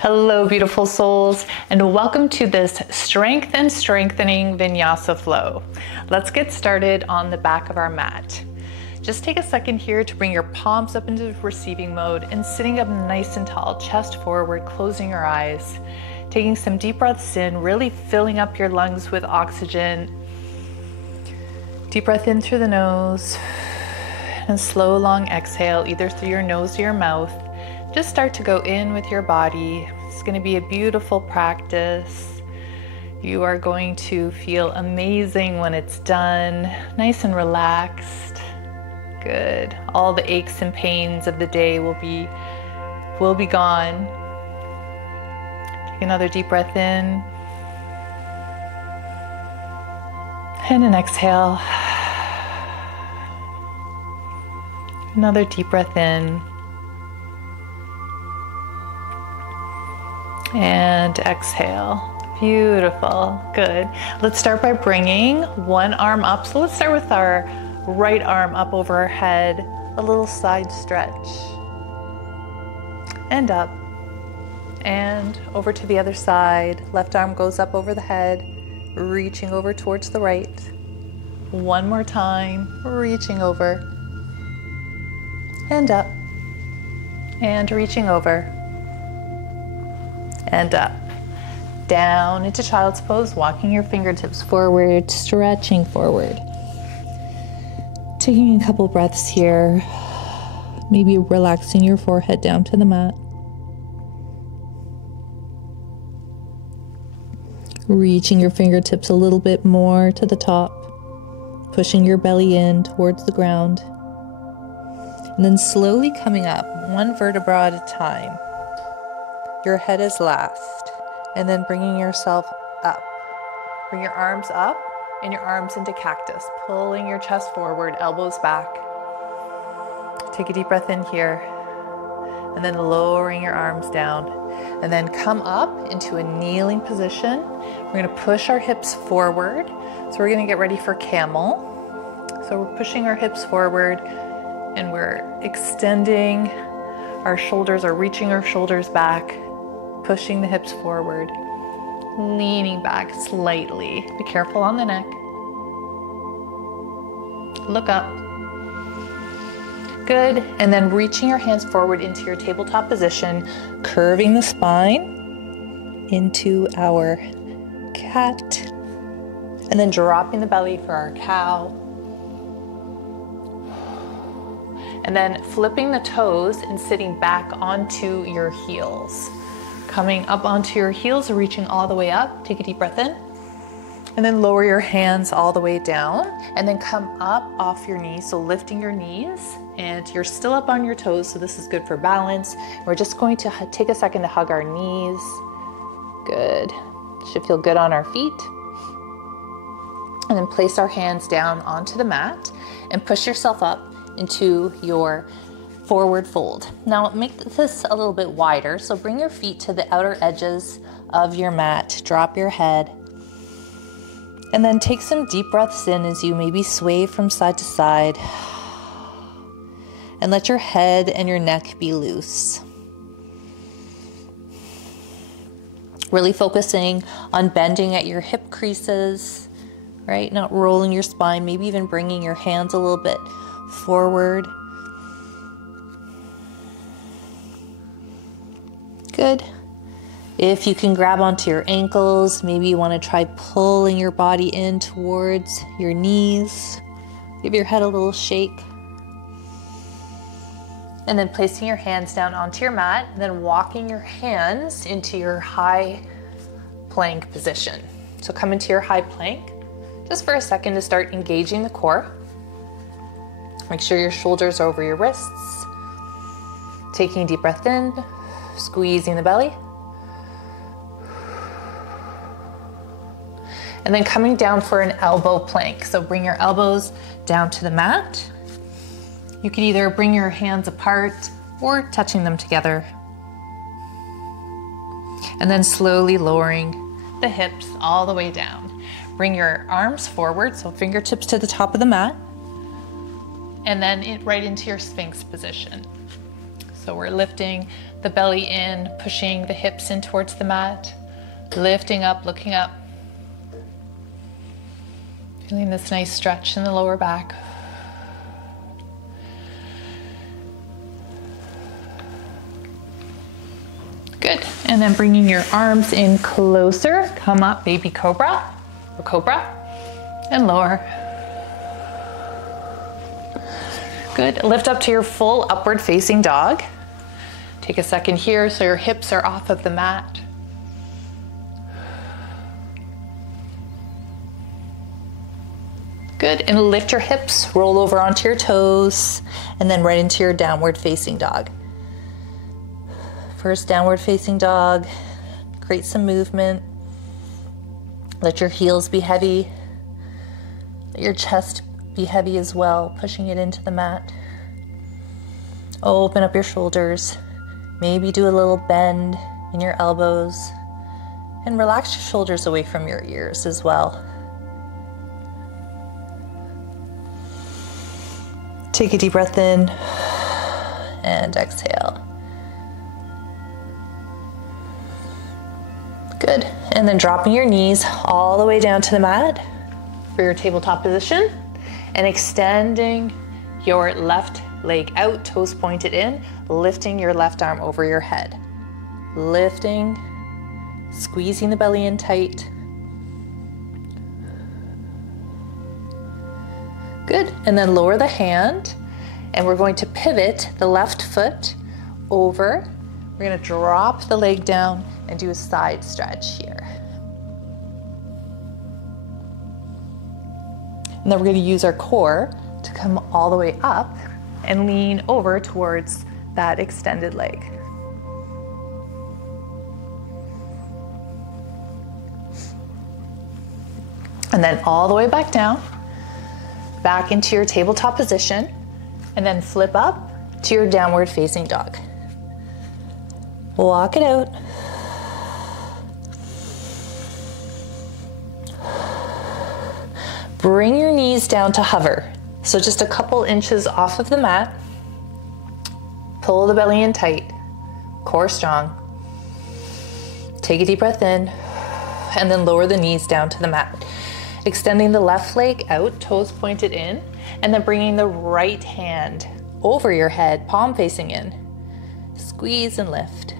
Hello, beautiful souls, and welcome to this Strength and Strengthening Vinyasa Flow. Let's get started on the back of our mat. Just take a second here to bring your palms up into receiving mode and sitting up nice and tall, chest forward, closing your eyes, taking some deep breaths in, really filling up your lungs with oxygen. Deep breath in through the nose and slow, long exhale, either through your nose or your mouth. Just start to go in with your body. It's going to be a beautiful practice. You are going to feel amazing when it's done, nice and relaxed. Good. All the aches and pains of the day will be gone. Take another deep breath in. And an exhale. Another deep breath in. And exhale. Beautiful. Good. Let's start by bringing one arm up. So let's start with our right arm up over our head, a little side stretch, and up, and over to the other side. Left arm goes up over the head, reaching over towards the right. One more time, reaching over, and up, and reaching over, and up. Down into child's pose, walking your fingertips forward, stretching forward. Taking a couple breaths here, maybe relaxing your forehead down to the mat. Reaching your fingertips a little bit more to the top, pushing your belly in towards the ground. And then slowly coming up, one vertebra at a time. Your head is last, and then bringing yourself up. Bring your arms up and your arms into cactus, pulling your chest forward, elbows back. Take a deep breath in here, and then lowering your arms down, and then come up into a kneeling position. We're going to push our hips forward, so we're going to get ready for camel. So we're pushing our hips forward, and we're extending our shoulders, or reaching our shoulders back, pushing the hips forward, leaning back slightly. Be careful on the neck. Look up. Good. And then reaching your hands forward into your tabletop position, curving the spine into our cat, and then dropping the belly for our cow. And then flipping the toes and sitting back onto your heels. Coming up onto your heels, reaching all the way up. Take a deep breath in. And then lower your hands all the way down. And then come up off your knees. So lifting your knees. And you're still up on your toes, so this is good for balance. We're just going to take a second to hug our knees. Good. Should feel good on our feet. And then place our hands down onto the mat. And push yourself up into your forward fold. Now make this a little bit wider, so bring your feet to the outer edges of your mat, drop your head, and then take some deep breaths in as you maybe sway from side to side, and let your head and your neck be loose. Really focusing on bending at your hip creases, right? Not rolling your spine, maybe even bringing your hands a little bit forward. Good. If you can grab onto your ankles, maybe you want to try pulling your body in towards your knees. Give your head a little shake. And then placing your hands down onto your mat, and then walking your hands into your high plank position. So come into your high plank just for a second to start engaging the core. Make sure your shoulders are over your wrists. Taking a deep breath in. Squeezing the belly. And then coming down for an elbow plank. So bring your elbows down to the mat. You can either bring your hands apart or touching them together. And then slowly lowering the hips all the way down. Bring your arms forward, so fingertips to the top of the mat. And then right into your Sphinx position. So we're lifting the belly in, pushing the hips in towards the mat, lifting up, looking up. Feeling this nice stretch in the lower back. Good. And then bringing your arms in closer, come up, baby cobra or cobra, and lower. Good. Lift up to your full upward facing dog. Take a second here so your hips are off of the mat. Good. And lift your hips, roll over onto your toes, and then right into your downward facing dog. First downward facing dog, create some movement. Let your heels be heavy. Let your chest be heavy as well, pushing it into the mat. Open up your shoulders. Maybe do a little bend in your elbows. And relax your shoulders away from your ears as well. Take a deep breath in and exhale. Good. And then dropping your knees all the way down to the mat for your tabletop position and extending your left leg out, toes pointed in, lifting your left arm over your head. Lifting, squeezing the belly in tight. Good. And then lower the hand, and we're going to pivot the left foot over. We're going to drop the leg down and do a side stretch here. And then we're going to use our core to come all the way up and lean over towards that extended leg. And then all the way back down, back into your tabletop position, and then flip up to your downward facing dog. Walk it out. Bring your knees down to hover. So just a couple inches off of the mat. Pull the belly in tight, core strong. Take a deep breath in, and then lower the knees down to the mat. Extending the left leg out, toes pointed in, and then bringing the right hand over your head, palm facing in. Squeeze and lift.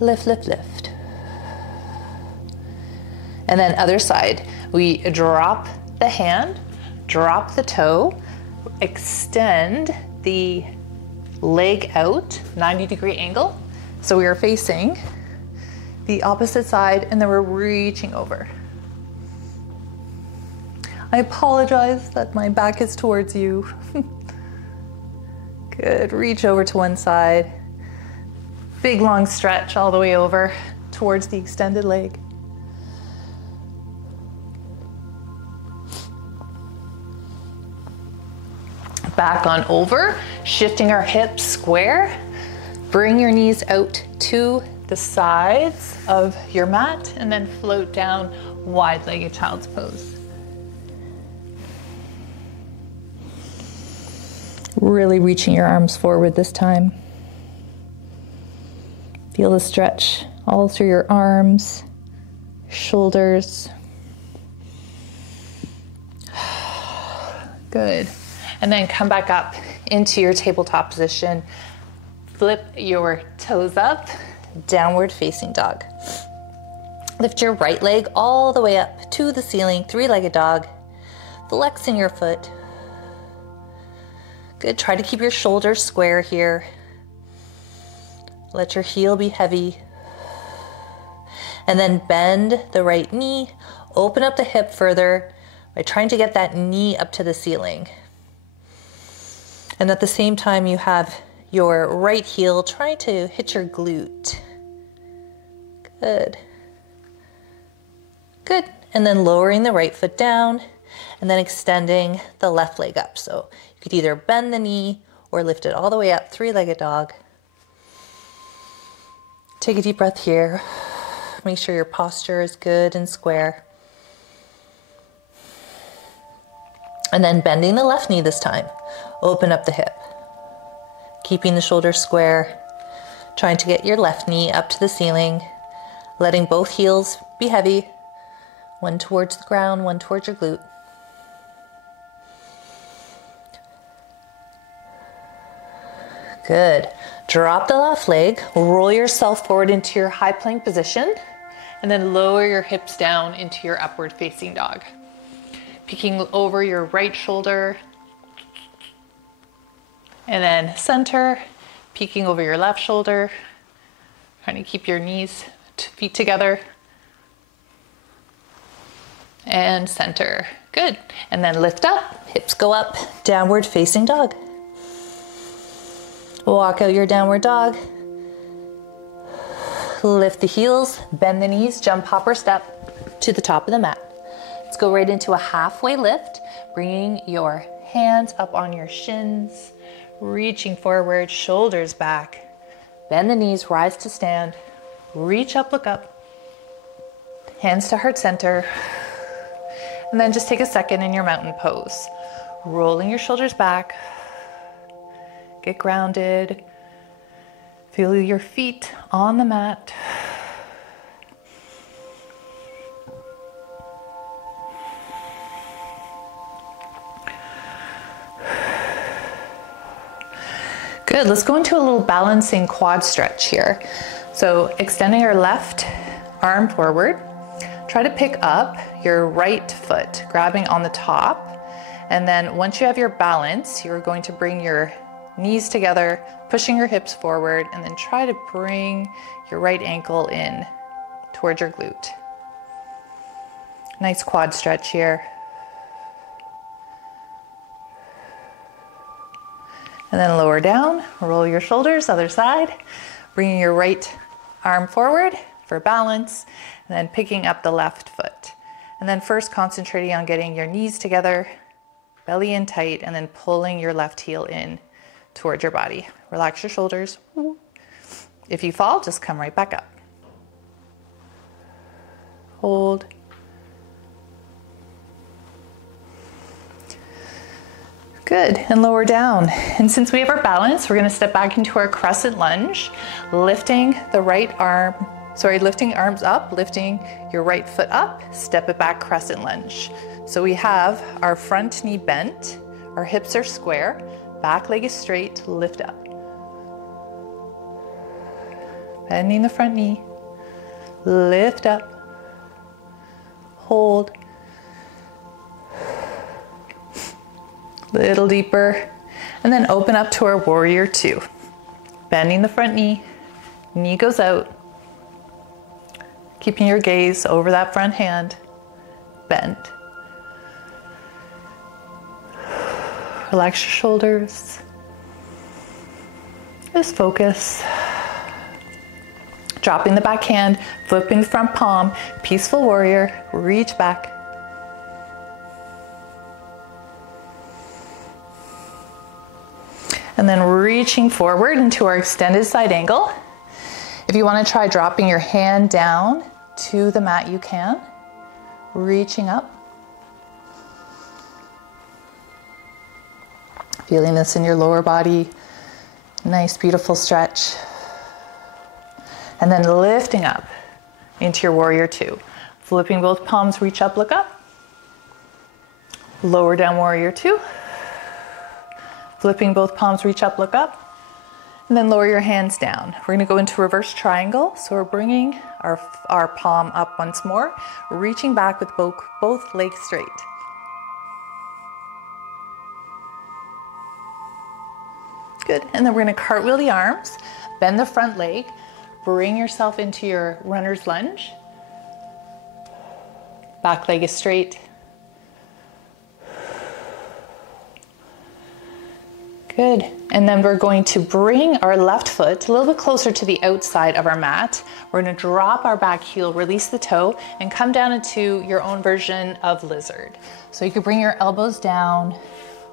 Lift, lift, lift. And then other side, we drop the hand, drop the toe, extend the leg out, 90-degree angle. So we are facing the opposite side, and then we're reaching over. I apologize that my back is towards you. Good, reach over to one side. Big long stretch all the way over towards the extended leg. Back on over, shifting our hips square. Bring your knees out to the sides of your mat and then float down wide-legged child's pose. Really reaching your arms forward this time. Feel the stretch all through your arms, shoulders. Good. And then come back up into your tabletop position. Flip your toes up, downward facing dog. Lift your right leg all the way up to the ceiling, three-legged dog. Flexing your foot. Good, try to keep your shoulders square here. Let your heel be heavy. And then bend the right knee, open up the hip further by trying to get that knee up to the ceiling. And at the same time, you have your right heel trying to hit your glute. Good. Good. And then lowering the right foot down and then extending the left leg up. So you could either bend the knee or lift it all the way up, three-legged dog. Take a deep breath here. Make sure your posture is good and square. And then bending the left knee this time. Open up the hip. keeping the shoulders square, trying to get your left knee up to the ceiling, letting both heels be heavy, one towards the ground, one towards your glute. Good. Drop the left leg, roll yourself forward into your high plank position, and then lower your hips down into your upward facing dog. Peeking over your right shoulder, and then center, peeking over your left shoulder, trying to keep your knees, feet together, and center. Good. And then lift up, hips go up, downward facing dog. Walk out your downward dog. Lift the heels, bend the knees, jump, hop, or step to the top of the mat. Let's go right into a halfway lift, bringing your hands up on your shins, reaching forward, shoulders back. Bend the knees, rise to stand, reach up, look up. Hands to heart center. And then just take a second in your mountain pose. Rolling your shoulders back. Get grounded. Feel your feet on the mat. Good, let's go into a little balancing quad stretch here. So extending your left arm forward. Try to pick up your right foot, grabbing on the top. And then once you have your balance, you're going to bring your knees together, pushing your hips forward, and then try to bring your right ankle in towards your glute. Nice quad stretch here. And then lower down, roll your shoulders, other side, bringing your right arm forward for balance, and then picking up the left foot. And then first concentrating on getting your knees together, belly in tight, and then pulling your left heel in towards your body. Relax your shoulders. If you fall, just come right back up. Hold. Good, and lower down. And since we have our balance, we're gonna step back into our crescent lunge, lifting the right arm, lifting arms up, lifting your right foot up, step it back, crescent lunge. So we have our front knee bent, our hips are square, back leg is straight, lift up. Bending the front knee, lift up, hold. Little deeper, and then open up to our warrior two. Bending the front knee, knee goes out. Keeping your gaze over that front hand, bend. Relax your shoulders. Just focus. Dropping the back hand, flipping the front palm, peaceful warrior, reach back. And then reaching forward into our extended side angle. If you want to try dropping your hand down to the mat, you can. Reaching up. Feeling this in your lower body. Nice, beautiful stretch. And then lifting up into your warrior two. Flipping both palms, reach up, look up. Lower down warrior two. Flipping both palms, reach up, look up. And then lower your hands down. We're gonna go into reverse triangle. So we're bringing our palm up once more, reaching back with both legs straight. Good, and then we're gonna cartwheel the arms, bend the front leg, bring yourself into your runner's lunge. Back leg is straight. Good, and then we're going to bring our left foot a little bit closer to the outside of our mat. We're gonna drop our back heel, release the toe, and come down into your own version of lizard. So you could bring your elbows down,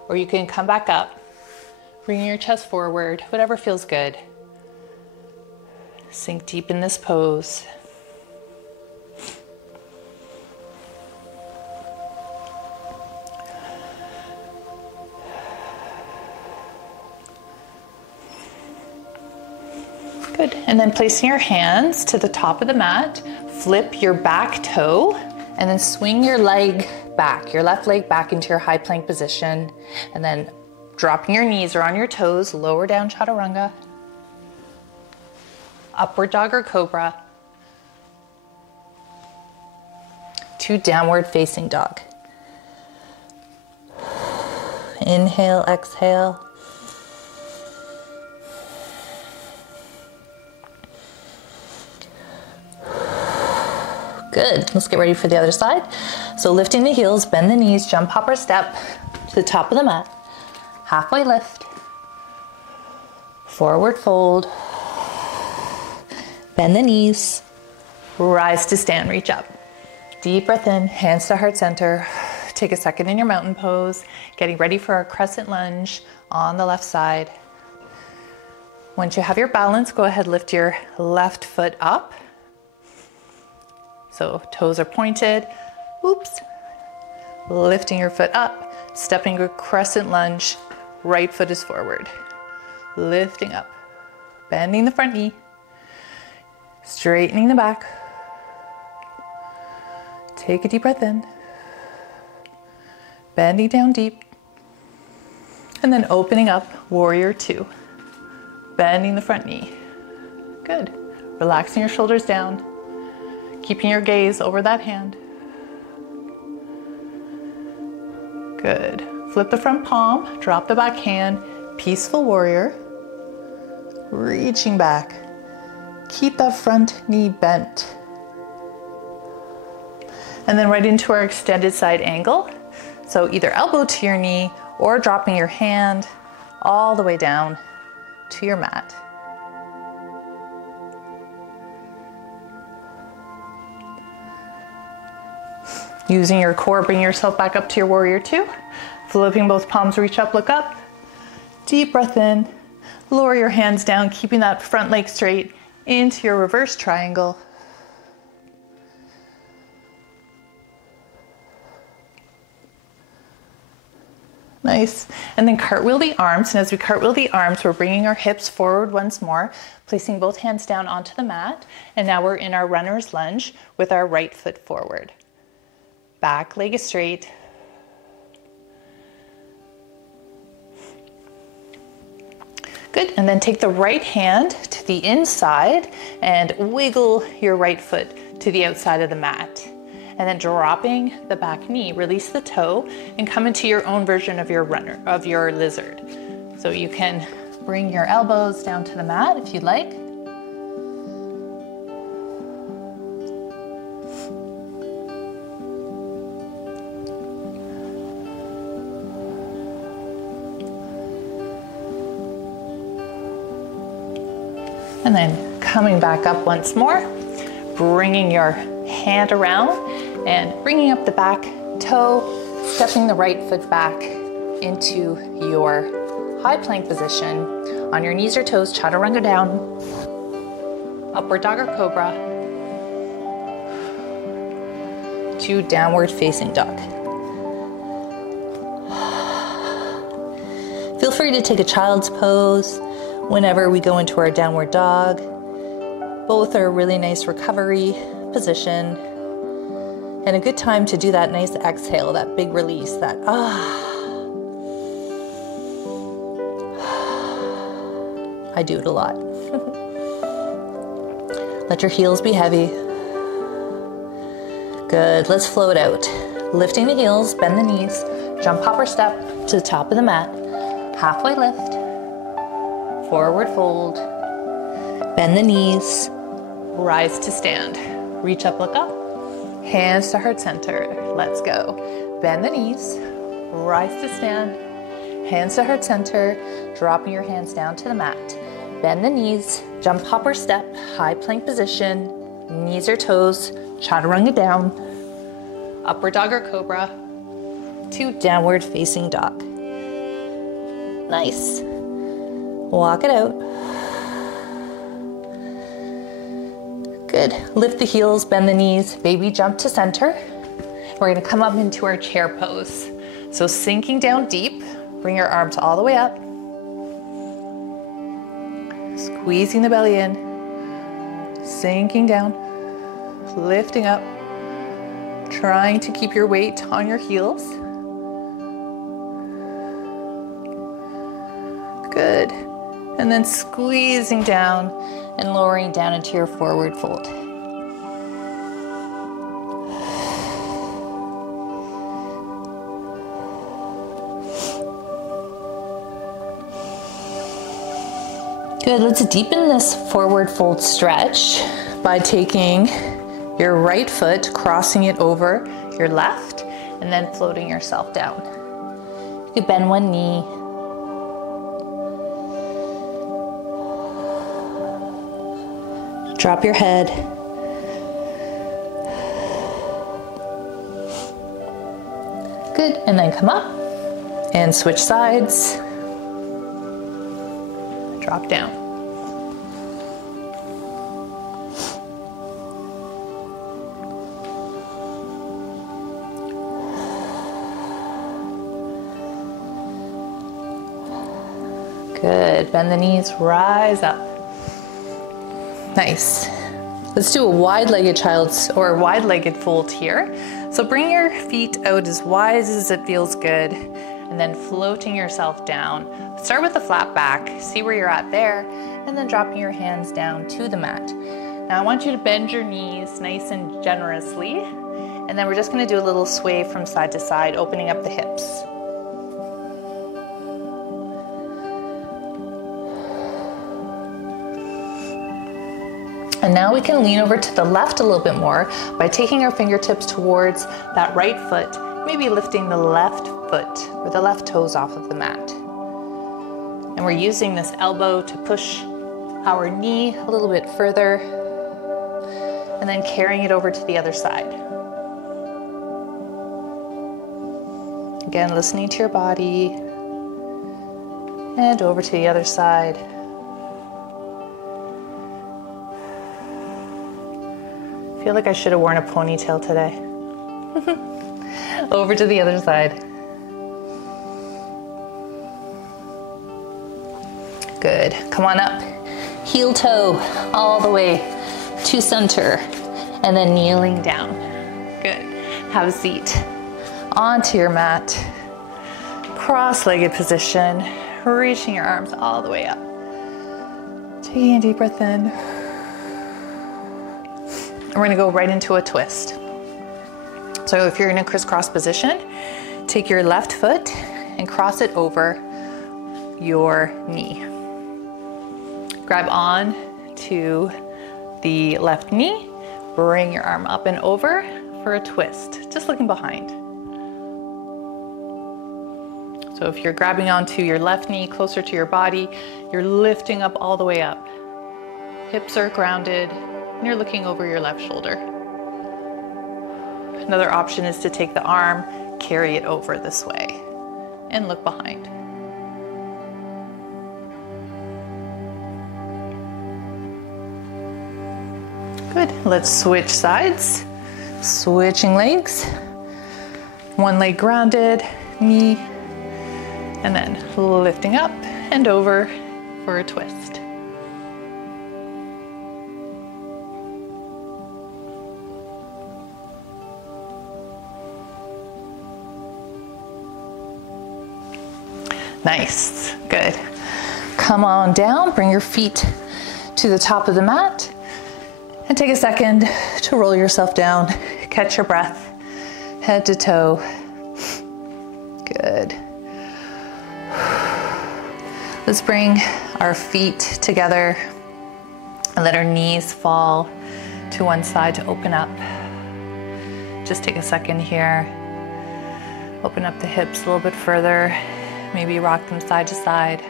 or you can come back up, bringing your chest forward, whatever feels good. Sink deep in this pose. Good, and then placing your hands to the top of the mat, flip your back toe, and then swing your leg back, your left leg back into your high plank position, and then dropping your knees or on your toes, lower down chaturanga, upward dog or cobra, to downward facing dog. Inhale, exhale. Good, let's get ready for the other side. So lifting the heels, bend the knees, jump, hop, or step to the top of the mat. Halfway lift, forward fold, bend the knees, rise to stand, reach up. Deep breath in, hands to heart center. Take a second in your mountain pose, getting ready for a crescent lunge on the left side. Once you have your balance, go ahead, lift your left foot up. So toes are pointed, oops. Lifting your foot up, stepping a crescent lunge, right foot is forward. Lifting up, bending the front knee, straightening the back. Take a deep breath in, bending down deep, and then opening up, warrior two. Bending the front knee. Good. Relaxing your shoulders down, keeping your gaze over that hand. Good. Flip the front palm, drop the back hand, peaceful warrior. Reaching back. Keep that front knee bent. And then right into our extended side angle. So either elbow to your knee or dropping your hand all the way down to your mat. Using your core, bring yourself back up to your warrior two. Flipping both palms, reach up, look up. Deep breath in, lower your hands down, keeping that front leg straight into your reverse triangle. Nice. And then cartwheel the arms. And as we cartwheel the arms, we're bringing our hips forward once more, placing both hands down onto the mat. And now we're in our runner's lunge with our right foot forward. Back leg is straight. Good. And then take the right hand to the inside and wiggle your right foot to the outside of the mat. And then dropping the back knee, release the toe and come into your own version of your runner, of your lizard. So you can bring your elbows down to the mat if you'd like. And then coming back up once more, bringing your hand around and bringing up the back toe, stepping the right foot back into your high plank position. On your knees or toes, chaturanga down, upward dog or cobra, to downward facing dog. Feel free to take a child's pose whenever we go into our downward dog. Both are a really nice recovery position and a good time to do that nice exhale, that big release, that I do it a lot. Let your heels be heavy. Good, let's float out. Lifting the heels, bend the knees, jump, hop, or step to the top of the mat. Halfway lift, forward fold, bend the knees, rise to stand. Reach up, look up, hands to heart center. Let's go. Bend the knees, rise to stand, hands to heart center, dropping your hands down to the mat. Bend the knees, jump, hop, or step, high plank position, knees or toes, chaturanga down, upward dog or cobra, to downward facing dog. Nice. Walk it out. Good. Lift the heels, bend the knees, baby jump to center. We're gonna come up into our chair pose. So sinking down deep, bring your arms all the way up. Squeezing the belly in. sinking down, lifting up, trying to keep your weight on your heels. Good. And then squeezing down and lowering down into your forward fold. Good, let's deepen this forward fold stretch by taking your right foot, crossing it over your left, and then floating yourself down. You could bend one knee. Drop your head. Good, and then come up and switch sides. Drop down. Good, bend the knees, rise up. Nice. Let's do a wide-legged child's or wide-legged fold here. So bring your feet out as wide as it feels good, and then floating yourself down. Start with the flat back, see where you're at there, and then dropping your hands down to the mat. Now I want you to bend your knees nice and generously, and then we're just gonna do a little sway from side to side, opening up the hips. And now we can lean over to the left a little bit more by taking our fingertips towards that right foot, maybe lifting the left foot or the left toes off of the mat. And we're using this elbow to push our knee a little bit further and then carrying it over to the other side. Again, listening to your body and over to the other side. I feel like I should have worn a ponytail today. Over to the other side. Good, come on up. Heel toe all the way to center and then kneeling down. Good, have a seat. Onto your mat. Cross-legged position, reaching your arms all the way up. Taking a deep breath in. And we're gonna go right into a twist. So if you're in a crisscross position, take your left foot and cross it over your knee. Grab on to the left knee, bring your arm up and over for a twist, just looking behind. So if you're grabbing onto your left knee closer to your body, you're lifting up all the way up. Hips are grounded, and you're looking over your left shoulder. Another option is to take the arm, carry it over this way, and look behind. Good, let's switch sides. Switching legs. One leg grounded, knee, and then lifting up and over for a twist. Nice, good. Come on down, bring your feet to the top of the mat and take a second to roll yourself down. Catch your breath, head to toe. Good. Let's bring our feet together and let our knees fall to one side to open up. Just take a second here. Open up the hips a little bit further. Maybe rock them side to side.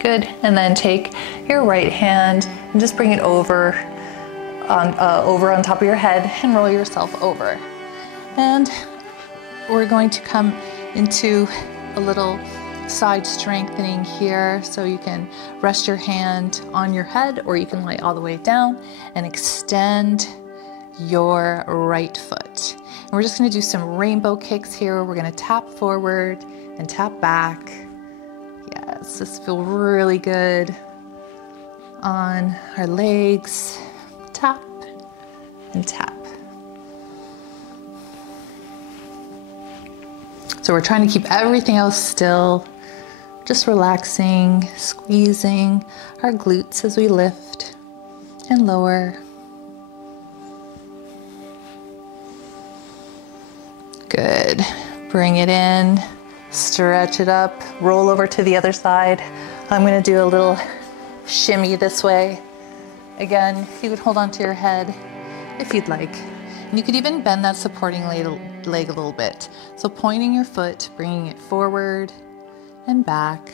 Good, and then take your right hand and just bring it over on top of your head and roll yourself over. And we're going to come into a little side strengthening here, so you can rest your hand on your head or you can lay all the way down and extend your right foot. And we're just gonna do some rainbow kicks here. We're gonna tap forward and tap back. Yes, this feels really good on our legs. Tap and tap. So we're trying to keep everything else still, just relaxing, squeezing our glutes as we lift and lower. Good. Bring it in, stretch it up, roll over to the other side. I'm gonna do a little shimmy this way. Again, you would hold on to your head if you'd like. And you could even bend that supporting leg a little bit. So pointing your foot, bringing it forward and back,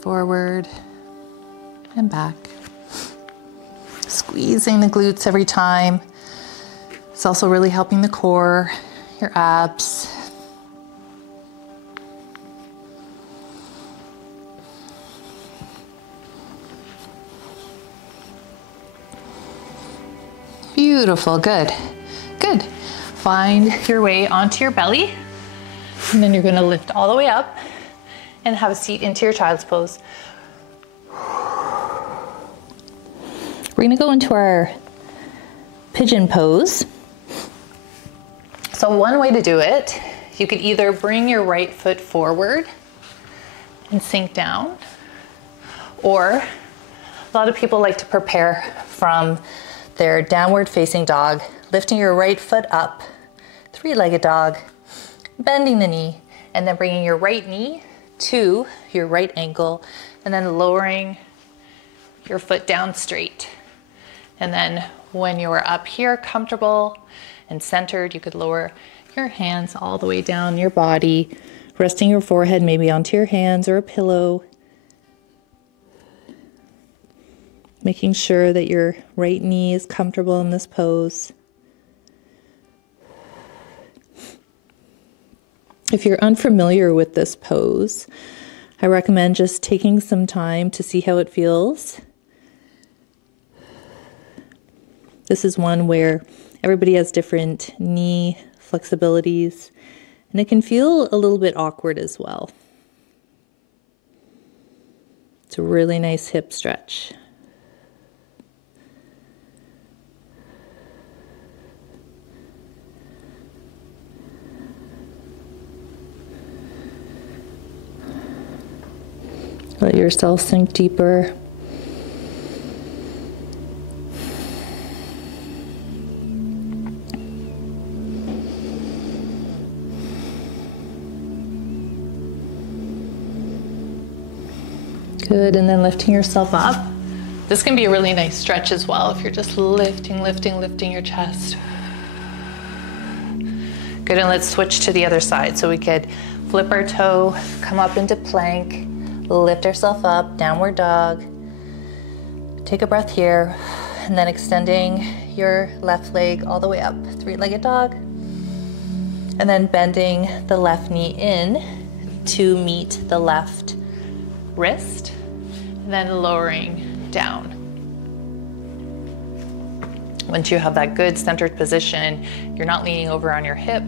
forward and back. Squeezing the glutes every time. It's also really helping the core, your abs. Beautiful, good, good. Find your way onto your belly, and then you're gonna lift all the way up and have a seat into your child's pose. We're gonna go into our pigeon pose. So one way to do it, you could either bring your right foot forward and sink down, or a lot of people like to prepare from their downward facing dog, lifting your right foot up, three-legged dog, bending the knee, and then bringing your right knee to your right ankle, and then lowering your foot down straight. And then when you're up here, comfortable and centered, you could lower your hands all the way down your body, resting your forehead maybe onto your hands or a pillow. Making sure that your right knee is comfortable in this pose. If you're unfamiliar with this pose, I recommend just taking some time to see how it feels. This is one where everybody has different knee flexibilities, and it can feel a little bit awkward as well. It's a really nice hip stretch. Let yourself sink deeper. Good, and then lifting yourself up. This can be a really nice stretch as well if you're just lifting your chest. Good, and let's switch to the other side. So we could flip our toe, come up into plank, lift ourselves up, downward dog. Take a breath here, and then extending your left leg all the way up, three-legged dog. And then bending the left knee in to meet the left wrist, and then lowering down. Once you have that good centered position, you're not leaning over on your hip,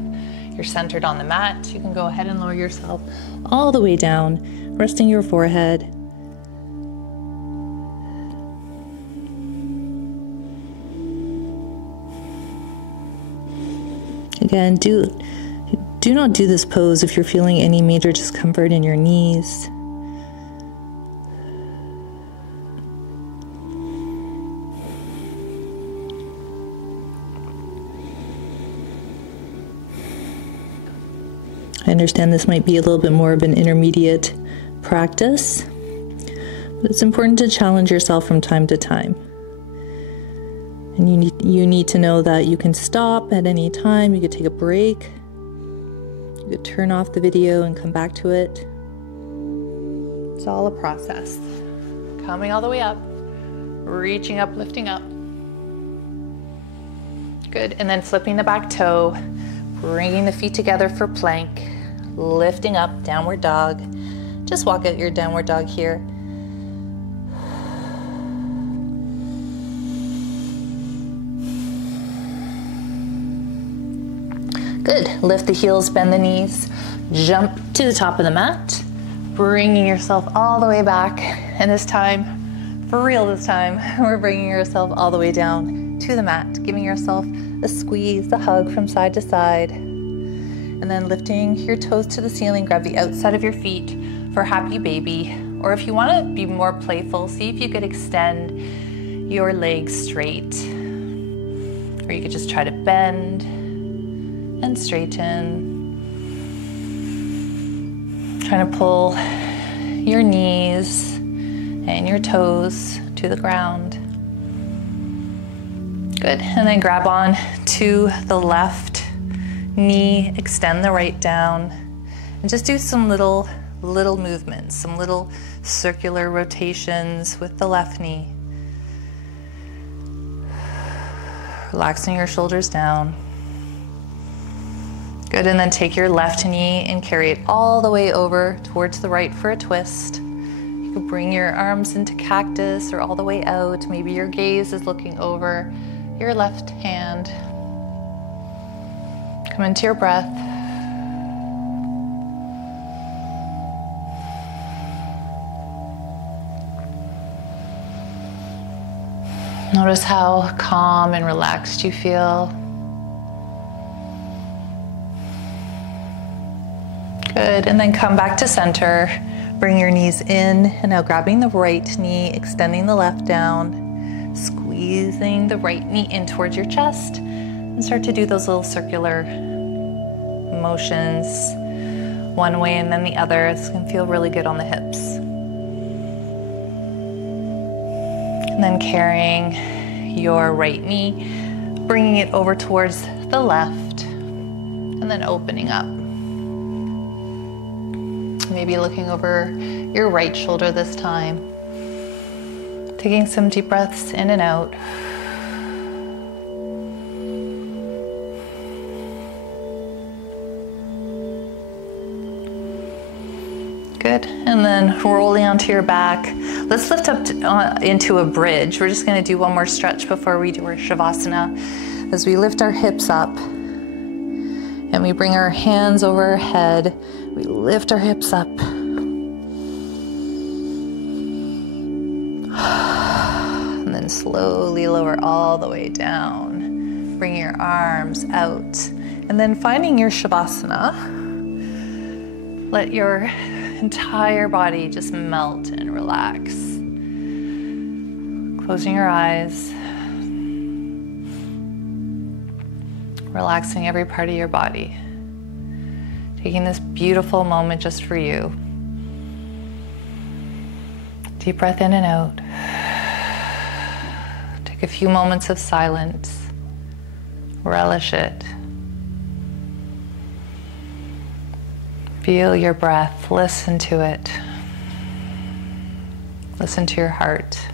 you're centered on the mat, you can go ahead and lower yourself all the way down, resting your forehead. Again, do not do this pose if you're feeling any major discomfort in your knees. I understand this might be a little bit more of an intermediate practice, but it's important to challenge yourself from time to time. And you need to know that you can stop at any time, you could take a break, you could turn off the video and come back to it. It's all a process. Coming all the way up, reaching up, lifting up. Good, and then flipping the back toe, bringing the feet together for plank, lifting up, downward dog. Just walk out your downward dog here. Good. Lift the heels, bend the knees, jump to the top of the mat, bringing yourself all the way back. And this time, for real this time, we're bringing yourself all the way down to the mat, giving yourself a squeeze, a hug from side to side. And then lifting your toes to the ceiling, grab the outside of your feet for happy baby. Or if you want to be more playful, see if you could extend your legs straight. Or you could just try to bend and straighten. Trying to pull your knees and your toes to the ground. Good, and then grab on to the left knee, extend the right down, and just do some little movements, some little circular rotations with the left knee. Relaxing your shoulders down. Good, and then take your left knee and carry it all the way over towards the right for a twist. You could bring your arms into cactus or all the way out. Maybe your gaze is looking over your left hand. Come into your breath. Notice how calm and relaxed you feel. Good, and then come back to center. Bring your knees in, and now grabbing the right knee, extending the left down, squeezing the right knee in towards your chest, and start to do those little circular motions, one way and then the other. It's gonna feel really good on the hips. And then carrying your right knee, bringing it over towards the left, and then opening up. Maybe looking over your right shoulder this time. Taking some deep breaths in and out. Good, and then rolling onto your back. Let's lift up into a bridge. We're just gonna do one more stretch before we do our Shavasana. As we lift our hips up and we bring our hands over our head, we lift our hips up. And then slowly lower all the way down. Bring your arms out. And then finding your Shavasana, let your entire body just melt and relax. Closing your eyes. Relaxing every part of your body. Taking this beautiful moment just for you. Deep breath in and out. Take a few moments of silence. Relish it. Feel your breath. Listen to it. Listen to your heart.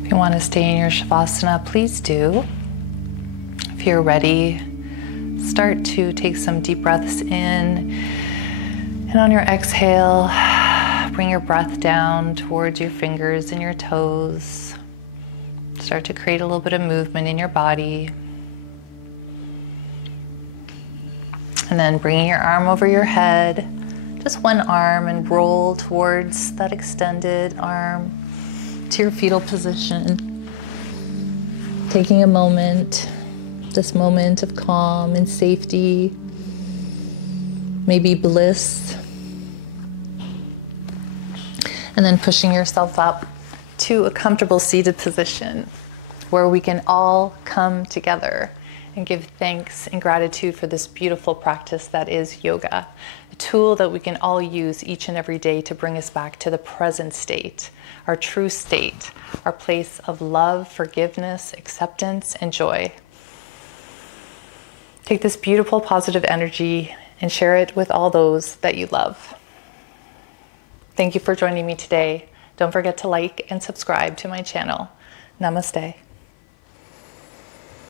If you want to stay in your Shavasana, please do. If you're ready, start to take some deep breaths in. And on your exhale, bring your breath down towards your fingers and your toes. Start to create a little bit of movement in your body. And then bringing your arm over your head, just one arm, and roll towards that extended arm to your fetal position. Taking a moment, this moment of calm and safety, maybe bliss. And then pushing yourself up to a comfortable seated position. where we can all come together and give thanks and gratitude for this beautiful practice that is yoga, a tool that we can all use each and every day to bring us back to the present state, our true state, our place of love, forgiveness, acceptance, and joy. Take this beautiful positive energy and share it with all those that you love. Thank you for joining me today. Don't forget to like and subscribe to my channel. Namaste.